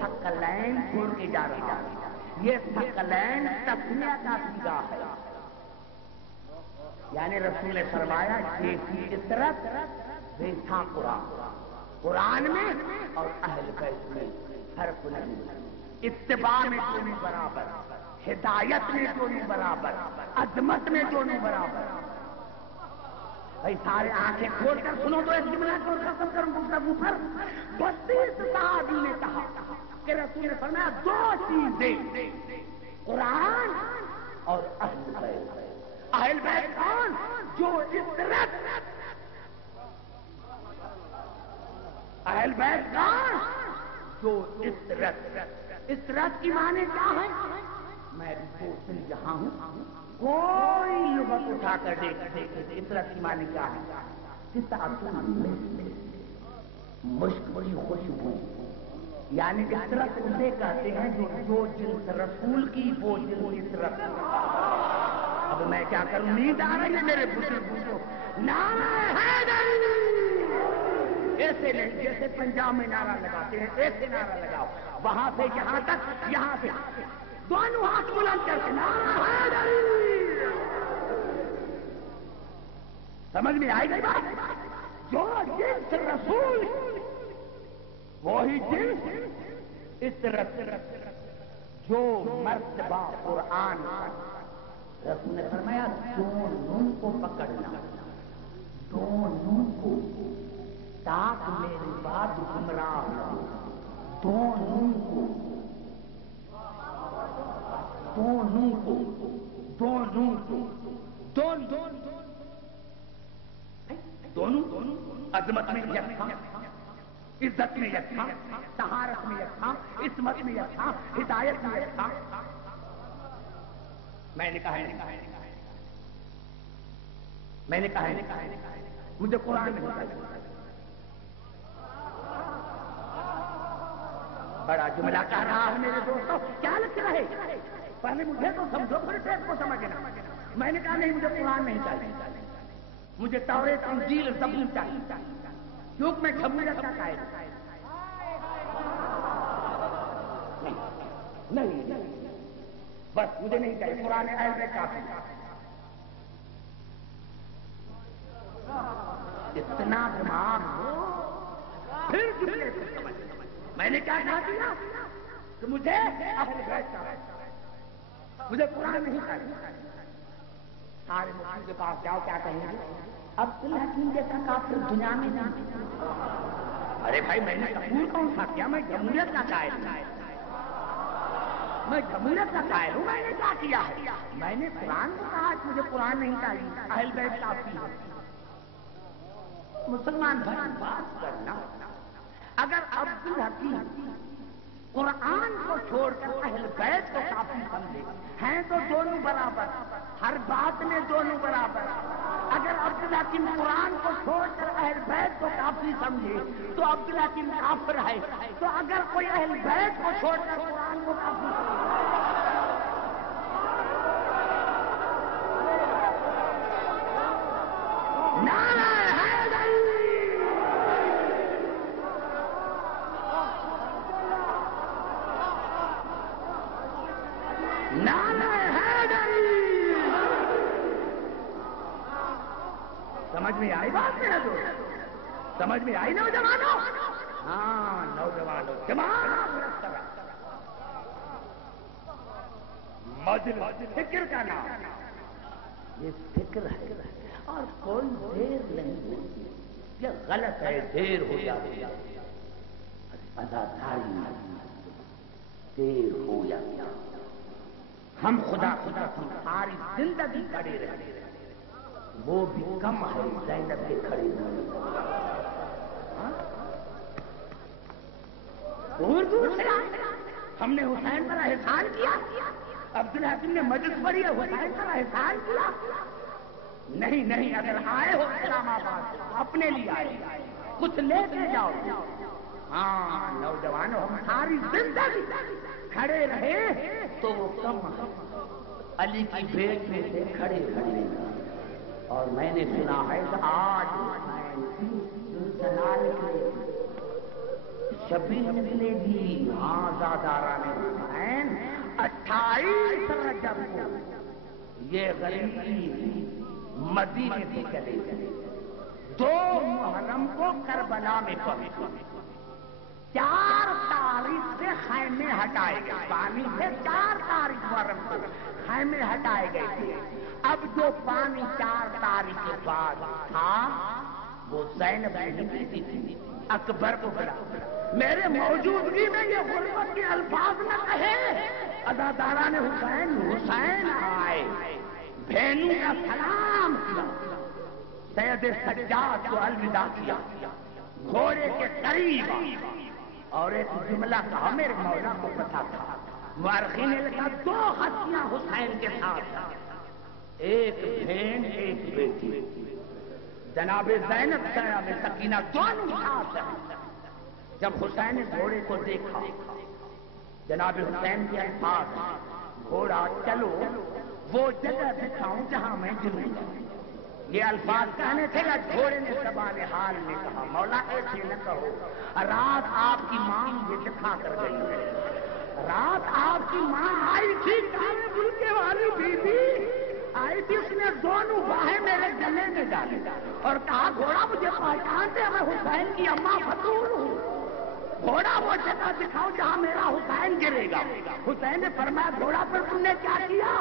ثقلین چھوڑ کے جا رہا ہوں۔ یہ ثقلین تسمیہ کا صیغہ ہے، یعنی رسول نے فرمایا جیسی عطرت ویسا قرآن میں اور اہل بیت میں فرق نہیں، اتباع میں دونوں برابر، ہدایت میں دونوں برابر، عظمت میں دونوں برابر۔ بھائی سارے آنکھیں کھول کر سنو تو اس جملہ کو ختم کروں گفتگو پر۔ 32 صحابی نے کہا کہ رسول نے فرمایا 2 چیزیں، قرآن اور اہل بیت۔ اہل بیت کون؟ جو عطرت، اہل بیت کون؟ جو عطرت۔ عطرت کی معنی کیا ہے؟ میں بھی 2 دن یہاں ہوں، کوئی لغت اٹھا کر دیکھتے عطرت کی معنی کیا ہے؟ مشک کی خوشبو، یعنی عطرت اسے کہتے ہیں جو جنس رسول کی وہ جنس عطرت۔ اب میں کیا کروں، نیند آ رہی ہے میرے بزرگوں کو، نعرہ حیدری ایسے نہیں جیسے پنجاب میں نعرہ لگاتے ہیں، ایسے نعرہ لگاؤ، وہاں سے یہاں تک، یہاں سے دونوں ہاتھ بلند کر کے نعرہ حیدری۔ سمجھ میں آئی گئی بات؟ جو جنس رسول وہی جنس عطرت، جو مرتبہ قرآن، رسول نے فرمایا 2 نون کو پکڑنا، 2 نون کو، تاک میری بات گمراہ نہ ہو، 2 نون کو، 2 نون کو، 2 نون کو، دونوں عظمت میں یکساں، عزت میں یکساں، طہارت میں یکساں، عصمت میں یکساں، ہدایت میں یکساں۔ میں نے کہا مجھے قرآن نہیں چاہیے۔ بڑا جملہ کہہ رہا ہوں میرے دوستوں، کیا لکھ رہے؟ پہلے مجھے تو سمجھو پھر ٹیپ کو سمجھنا۔ میں نے کہا نہیں، مجھے قرآن نہیں چاہیے، مجھے توریت انجیل زبور چاہیے، کیونکہ میں جمہوریت کا قائل نہیں، بس مجھے نہیں چاہیے، قرآن اہل بیت کافی۔ اتنا دماغ ہو پھر جملے کو سمجھ۔ میں نے کیا کہا دیا کہ مجھے اہل بیت کا، مجھے قرآن نہیں چاہیے۔ سارے مفتی کے پاس جاؤ، کیا کہیں گے؟ عبدالحکیم جیسا کافر دنیا میں نہیں۔ ارے بھائی میں نے قبول کون سا کیا؟ میں جمہوریت کا قائل ہوں، میں جمہوریت کا قائل ہوں۔ میں نے کیا کیا ہے؟ میں نے قرآن کو کہا کہ مجھے قرآن نہیں چاہیے، اہل بیت کافی ہے۔ مسلمان بھائی بات کرنا، اگر عبدالحکیم قرآن کو چھوڑ کر اہل بیت کو کافی سمجھے ہیں تو دونوں برابر، ہر بات میں دونوں برابر۔ اگر عبدالحکیم قرآن کو چھوڑ کر اہل بیت کو کافی سمجھے تو عبدالحکیم کافر ہے۔ تو اگر کوئی اہل بیت کو چھوڑ کر قرآن کو کافی نعرہ حیدری، نعرہ حیدری۔ سمجھ میں آئی بات میرا دوست؟ سمجھ میں آئی نوجوانوں؟ ہاں نوجوانوں، جماعت مجلس فکر کا نام، یہ فکر ہے، اور کوئی دیر نہیں ہوتی، یہ غلط ہے، دیر ہو جاتی ہے، اداکاری دیر ہو جاتی ہے۔ ہم خدا ہم ساری زندگی کھڑے رہے، وہ بھی کم ہے زینب کے کھڑے ہونے۔ دور دور سے آئے، ہم نے حسین پر احسان کیا، عبدالحکیم نے مجلس پڑھی ہے، حسین پر احسان کیا؟ نہیں نہیں، اگر آئے ہو اسلام آباد اپنے لیے آئے، کچھ لے کے جاؤ۔ ہاں نوجوانوں، ہم ساری زندگی کھڑے رہے تو وہ کم ہے، علی کی بیٹ میں سے کھڑے ہوئے۔ اور میں نے سنا ہے کہ آج حسین کی جلال نکلے گی، شبی نکلے گی، ہاں زاداران حسین 28 رجب کو یہ غریبی مدینے سے چلے گئے، 2 محرم کو کربلا میں پہنچے، 4 تاریخ سے خیمے ہٹائے گئے، پانی سے 4 تاریخ محرم کو خیمے ہٹائے گئے تھے۔ اب جو پانی 4 تاریخ کے بعد تھا وہ زینب نہیں پیتی تھی، اکبر کو بلا، میرے موجودگی میں یہ غربت کے الفاظ نہ کہے، عزاداران حسین، حسین آئے، بہنوں کا سلام کیا، سید سجاد کو الوداع کیا، گھوڑے کے قریب اور ایک جملہ کہا، میرے مولا کو پتا تھا، مورخین نے لکھا 2 ہستیاں حسین کے ساتھ، ایک بہن ایک بیٹی، جناب زینب جناب سکینہ دونوں ساتھ ہیں۔ جب حسین نے گھوڑے کو دیکھا، جناب حسین کے الفاظ، گھوڑا چلو وہ جگہ دکھاؤں جہاں میں گروں گا، یہ الفاظ کہنے تھے کہ گھوڑے نے زبان حال میں کہا، مولا ایسے نہ کہو، رات آپ کی ماں مجھے دکھا کر گئی ہے، رات آپ کی ماں آئی تھی، کالے بلکے والی بی بی آئی تھی، اس نے دونوں باہیں میرے گلے میں ڈالی اور کہا گھوڑا مجھے پہچانتے، میں حسین کی اماں فتول ہوں، گھوڑا وہ جگہ دکھاؤ جہاں میرا حسین گرے گا۔ حسین نے فرمایا گھوڑا پر تم نے کیا کیا؟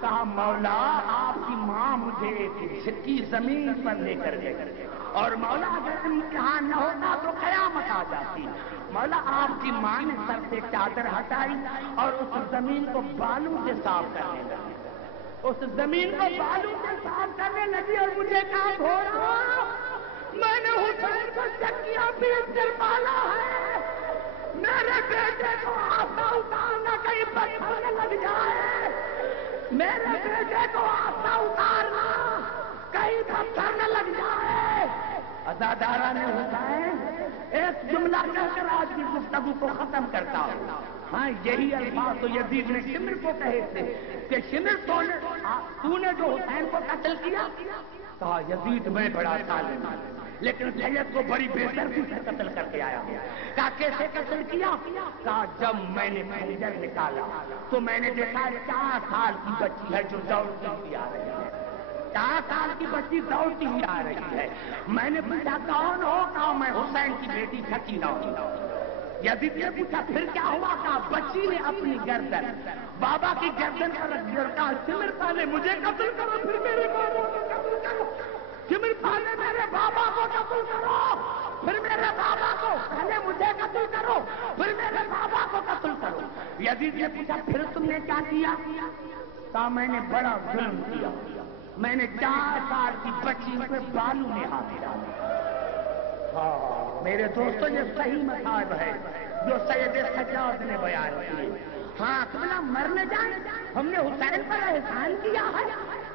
کہا مولا آپ کی ماں مجھے چھکی زمین پر لے کر گئی، اور مولا اگر امتحان نہ ہوتا تو قیامت آ جاتی، مولا آپ کی ماں نے سر سے چادر ہٹائی اور اس زمین کو بالوں سے صاف کرنے لگی، اس زمین کو بالوں سے صاف کرنے لگی اور مجھے کہا گھوڑا میں نے حسین کو چکیاں پیٹ کر پالا ہے، میرے بیٹے کو آسا اتارنا کہیں پتھر نہ لگ جائے، میرے بیٹے کو آسا اتارنا کہیں پتھر نہ لگ جائے۔ عزاداران حسین، ایک جملہ کہہ کر آج کی گفتگو کو ختم کرتا ہوں، ہاں یہی الفاظ تو یزید نے شمر کو کہے تھے کہ شمر تو نے جو حسین کو قتل کیا، کہا یزید میں بڑا ظالم ہوں، لیکن سید کو بڑی بےدردی سے قتل کر کے آیا ہوں۔ کہا کیسے قتل کیا؟ کہا جب میں نے خنجر نکالا تو میں نے دیکھا 4 سال کی بچی ہے جو دوڑتی ہوئی آ رہی ہے، 4 سال کی بچی دوڑتی ہوئی آ رہی ہے، میں نے پوچھا کون ہو؟ کہا میں حسین کی بیٹی سکینہ ہوں۔ یزید نے پوچھا پھر کیا ہوا؟ کہا بچی نے اپنی گردن بابا کی گردن پر رکھ دی اور کہا سمر پہلے مجھے قتل کرو پھر میرے بابا کو قتل کرو، سمر پہلے میرے بابا کو قتل کرو پھر میرے بابا کو، پہلے مجھے قتل کرو پھر میرے بابا کو قتل کرو۔ یزید نے پوچھا پھر تم نے کیا کیا؟ کہا میں نے بڑا ظلم کیا، میں نے 4 سال کی بچی پہ بالوں میں ہاتھ ڈالا۔ میرے دوستوں یہ صحیح مصائب ہے جو سید سجاد نے بیان کیے۔ ہاں قبلہ مرنے جائیں، ہم نے حسین پر احسان کیا ہے،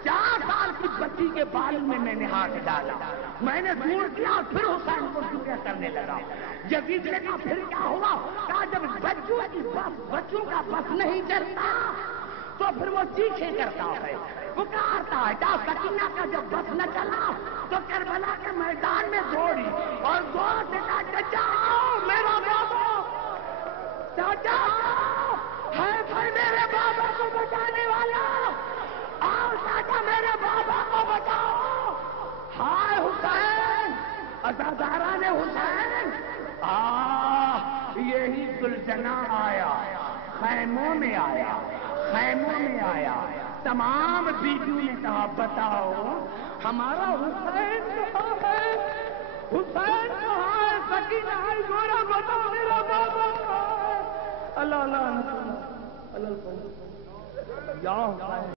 4 سال کی بچی کے بال میں نے ہاتھ ڈالا، میں نے دور کیا پھر حسین کو ذکر کرنے لگا۔ یزید نے کہا پھر کیا ہوا؟ کہا جب بچوں کا بس نہیں چلتا تو پھر وہ چیخیں کرتا ہے، پکارتا ہے۔ کہا سکینہ کا جب بس نہ چلا تو کربلا کے میدان میں دوڑی اور زور سے کہا چچا آؤ میرا بابا، چاچا ہے بھائی میرے بابا کو بچانے والا، آؤ چاچا میرے بابا کو بچاؤ۔ ہائے حسین، عزاداران حسین، یہی سلجنا آیا، خیموں میں آیا، خیموں میں آیا، تمام بیویوں نے کہا بتاؤ ہمارا حسین کہاں ہے؟ حسین کہاں ہے؟ سکینہ ہے گورا بتاؤ میرا بابا کہاں ہے؟ اللہ اللہ اللہ اللہ یا حسین